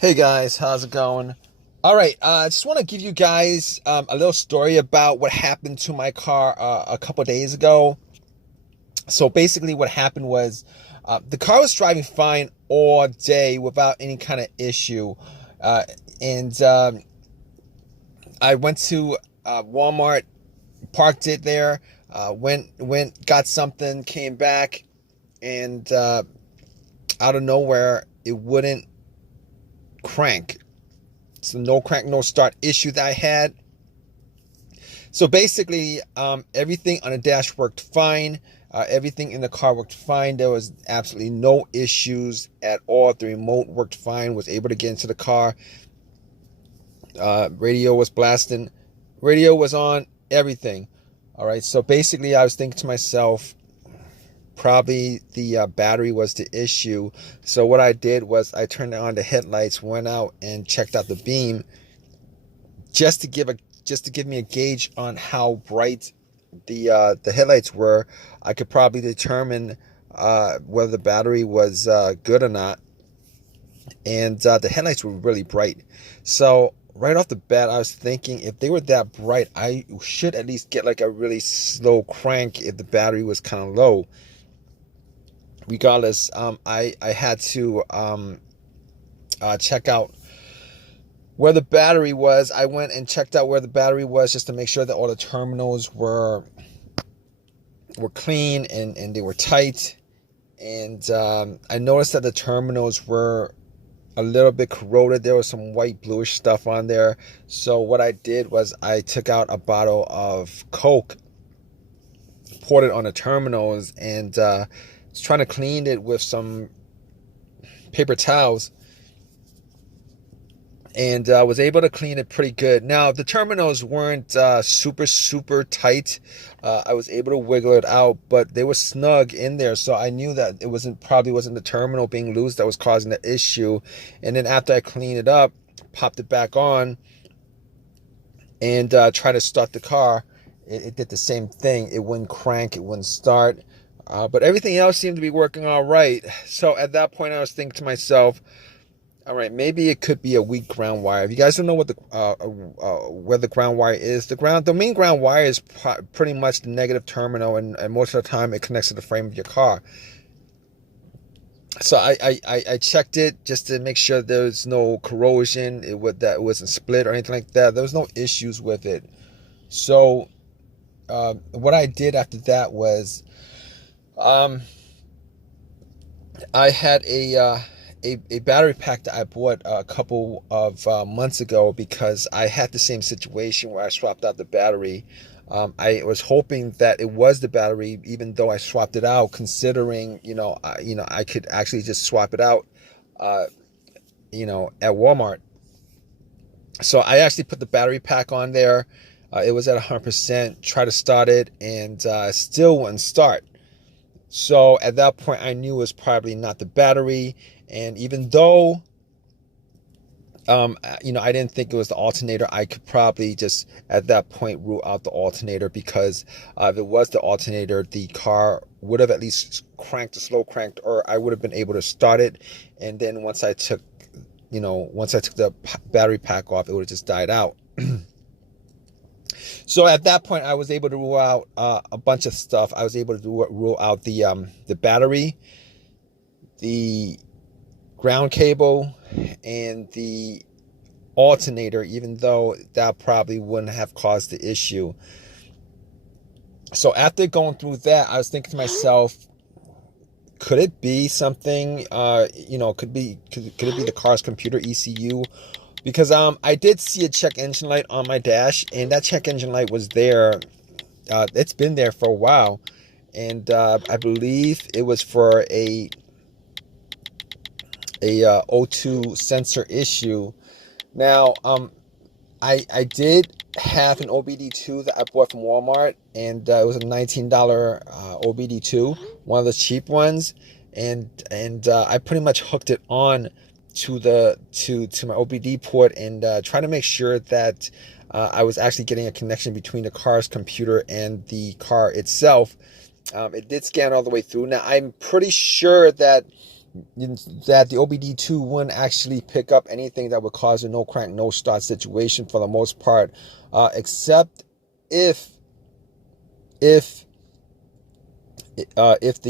Hey guys, how's it going? All right, I just want to give you guys a little story about what happened to my car a couple days ago. So basically, what happened was the car was driving fine all day without any kind of issue, uh, and I went to Walmart, parked it there, got something, came back, and out of nowhere, it wouldn't crank. So no crank, no start issue that I had. So basically, everything on the dash worked fine. Everything in the car worked fine. There was absolutely no issues at all. The remote worked fine. Was able to get into the car. Radio was blasting. Radio was on. Everything. All right. So basically, I was thinking to myself, probably the battery was the issue. So what I did was I turned on the headlights, went out and checked out the beam, just to give me a gauge on how bright the headlights were. I could probably determine whether the battery was good or not. And the headlights were really bright. So right off the bat, I was thinking if they were that bright, I should at least get like a really slow crank if the battery was kind of low. Regardless, I had to check out where the battery was. I went and checked out where the battery was just to make sure that all the terminals were clean and they were tight. And I noticed that the terminals were a little bit corroded. There was some white bluish stuff on there. So what I did was I took out a bottle of Coke, poured it on the terminals, and was trying to clean it with some paper towels, and was able to clean it pretty good. Now the terminals weren't super tight. I was able to wiggle it out, but they were snug in there, so I knew that it probably wasn't the terminal being loose that was causing the issue. And then after I cleaned it up, popped it back on, and tried to start the car, it did the same thing. It wouldn't crank, it wouldn't start. But everything else seemed to be working all right. So at that point, I was thinking to myself, all right, maybe it could be a weak ground wire. If you guys don't know what where the ground wire is, the main ground wire is pretty much the negative terminal, and most of the time it connects to the frame of your car. So I checked it just to make sure there's no corrosion, that it wasn't split or anything like that. There was no issues with it. So what I did after that was I had a battery pack that I bought a couple of months ago, because I had the same situation where I swapped out the battery. I was hoping that it was the battery, even though I swapped it out, considering I could actually just swap it out at Walmart. So I actually put the battery pack on there. It was at 100%. Tried to start it, and still wouldn't start. So at that point, I knew it was probably not the battery. And even though, I didn't think it was the alternator, I could probably just at that point rule out the alternator, because if it was the alternator, the car would have at least slow cranked, or I would have been able to start it. And then once I took the battery pack off, it would have just died out. So at that point, I was able to rule out a bunch of stuff. I was able to rule out the battery, the ground cable, and the alternator, even though that probably wouldn't have caused the issue. So after going through that, I was thinking to myself, could it be something? Could it be the car's computer ECU? Because I did see a check engine light on my dash, and that check engine light was there. It's been there for a while, and I believe it was for a O2 sensor issue. Now, I did have an OBD2 that I bought from Walmart, and it was a $19 OBD2, one of the cheap ones, and I pretty much hooked it on to my OBD port, and try to make sure that I was actually getting a connection between the car's computer and the car itself. It did scan all the way through. Now I'm pretty sure that that the OBD2 wouldn't actually pick up anything that would cause a no crank, no start situation for the most part, except if if if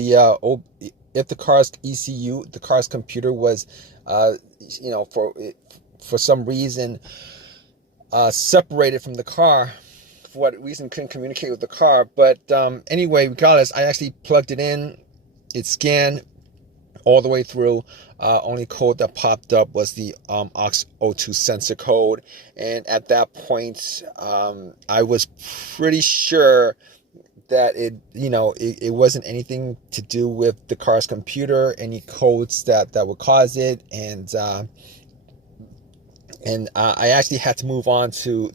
the car's ECU, the car's computer was, for some reason separated from the car. For what reason, couldn't communicate with the car. But anyway, regardless, I actually plugged it in. It scanned all the way through. Only code that popped up was the aux02 sensor code, and at that point, I was pretty sure that it wasn't anything to do with the car's computer, any codes that would cause it, and I actually had to move on to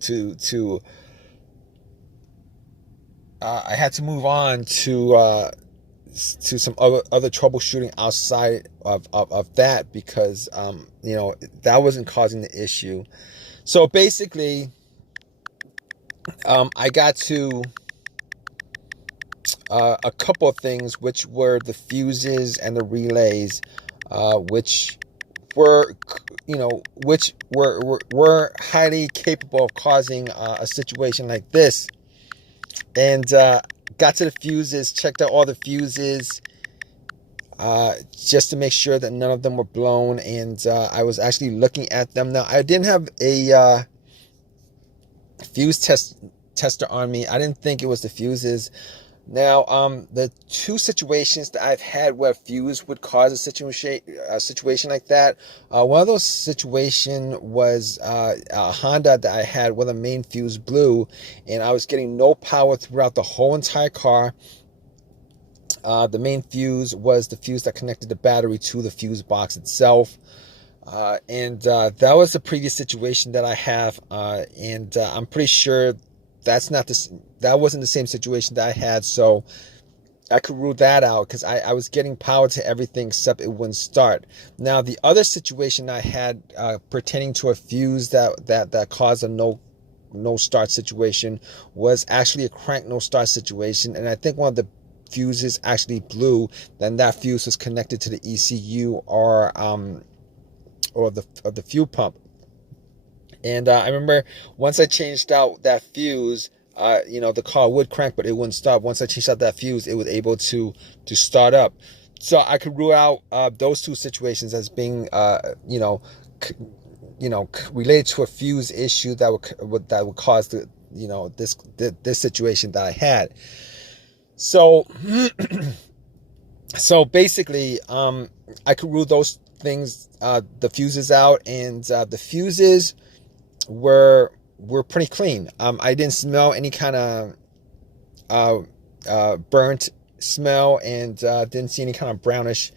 some other troubleshooting outside of that, because that wasn't causing the issue. So basically, I got to a couple of things, which were the fuses and the relays, which were highly capable of causing a situation like this. And got to the fuses, checked out all the fuses, just to make sure that none of them were blown. And I was actually looking at them. Now, I didn't have a fuse tester on me. I didn't think it was the fuses. Now, the two situations that I've had where fuse would cause a situation like that, one of those situations was a Honda that I had where the main fuse blew, and I was getting no power throughout the whole entire car. The main fuse was the fuse that connected the battery to the fuse box itself. And that was the previous situation that I have, and I'm pretty sure that wasn't the same situation that I had, so I could rule that out, because I was getting power to everything except it wouldn't start. Now, the other situation I had pertaining to a fuse that caused a no start situation was actually a crank no start situation, and I think one of the fuses actually blew. Then that fuse was connected to the ECU or the fuel pump. And I remember once I changed out that fuse, the car would crank, but it wouldn't stop. Once I changed out that fuse, it was able to start up. So I could rule out those two situations as being, related to a fuse issue that would cause this situation that I had. So, basically, I could rule those things, the fuses out, and the fuses were pretty clean. I didn't smell any kind of burnt smell, and didn't see any kind of brownish,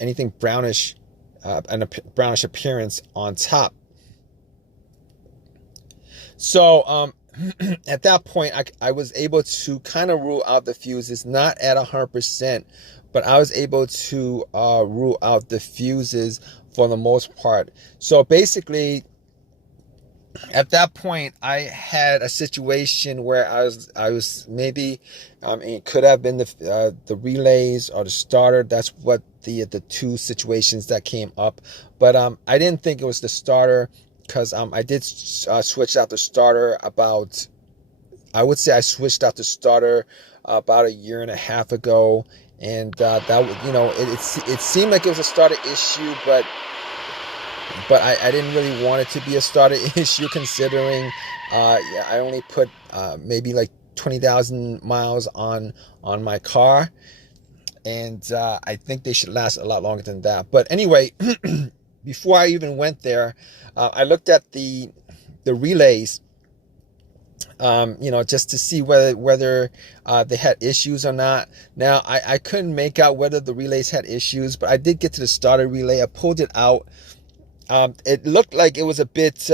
anything brownish, and a brownish appearance on top. So at that point, I was able to kind of rule out the fuses, not at 100%, but I was able to rule out the fuses for the most part. So basically, at that point, I had a situation where I was maybe, it could have been the relays or the starter. That's what the two situations that came up. But I didn't think it was the starter, because I did switch out the starter about, I would say I switched out the starter about a year and a half ago, and that it seemed like it was a starter issue, but I didn't really want it to be a starter issue, considering I only put maybe like 20,000 miles on my car, and I think they should last a lot longer than that. But anyway, before I even went there, I looked at the relays, just to see whether they had issues or not. Now, I couldn't make out whether the relays had issues, but I did get to the starter relay. I pulled it out. It looked like it was a bit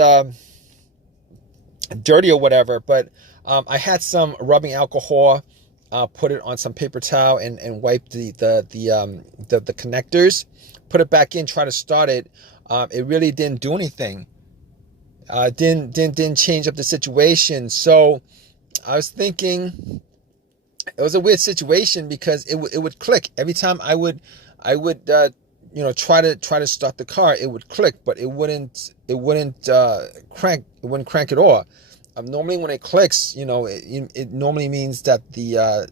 dirty or whatever, but I had some rubbing alcohol, put it on some paper towel, and wiped the connectors, put it back in, try to start it. It really didn't do anything. Didn't change up the situation. So I was thinking it was a weird situation, because it would click every time I would I would try to start the car. It would click, but it wouldn't crank. It wouldn't crank at all. Normally when it clicks, it normally means that the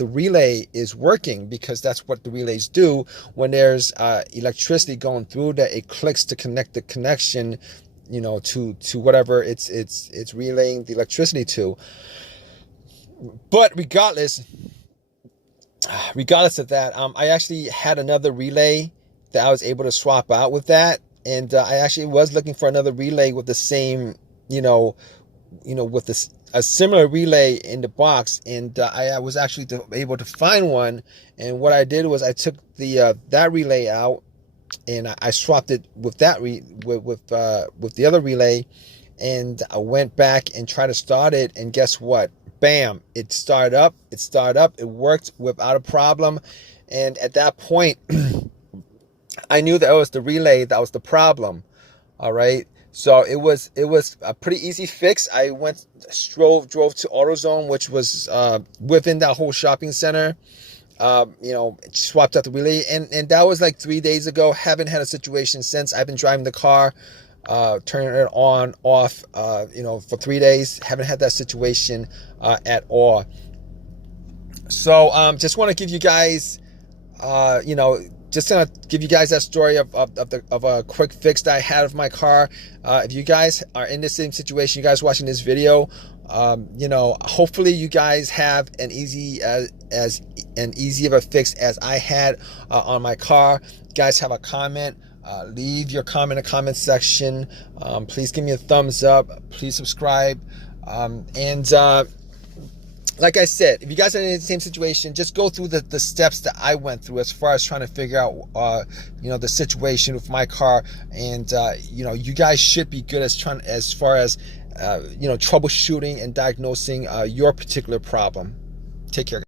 relay is working, because that's what the relays do when there's electricity going through, that it clicks to connect the connection, to whatever it's relaying the electricity to. But regardless of that, I actually had another relay that I was able to swap out with that, and I actually was looking for another relay with the same, with a similar relay in the box, and I was actually able to find one. And what I did was I took that relay out, and I swapped it with with the other relay, and I went back and tried to start it, and guess what? Bam! It started up. It worked without a problem, and at that point, I knew that it was the relay that was the problem. All right. So it was a pretty easy fix. I drove to AutoZone, which was within that whole shopping center. Swapped out the relay, and that was like 3 days ago. Haven't had a situation since. I've been driving the car, turning it on, off, for 3 days. Haven't had that situation at all. So just want to give you guys, just gonna give you guys that story of a quick fix that I had of my car. If you guys are in the same situation, you guys watching this video, hopefully you guys have as easy of a fix as I had on my car. You guys have a comment, leave your comment in the comment section. Please give me a thumbs up. Please subscribe. Like I said, if you guys are in the same situation, just go through the steps that I went through as far as trying to figure out, the situation with my car. And, you guys should be good as far as troubleshooting and diagnosing your particular problem. Take care.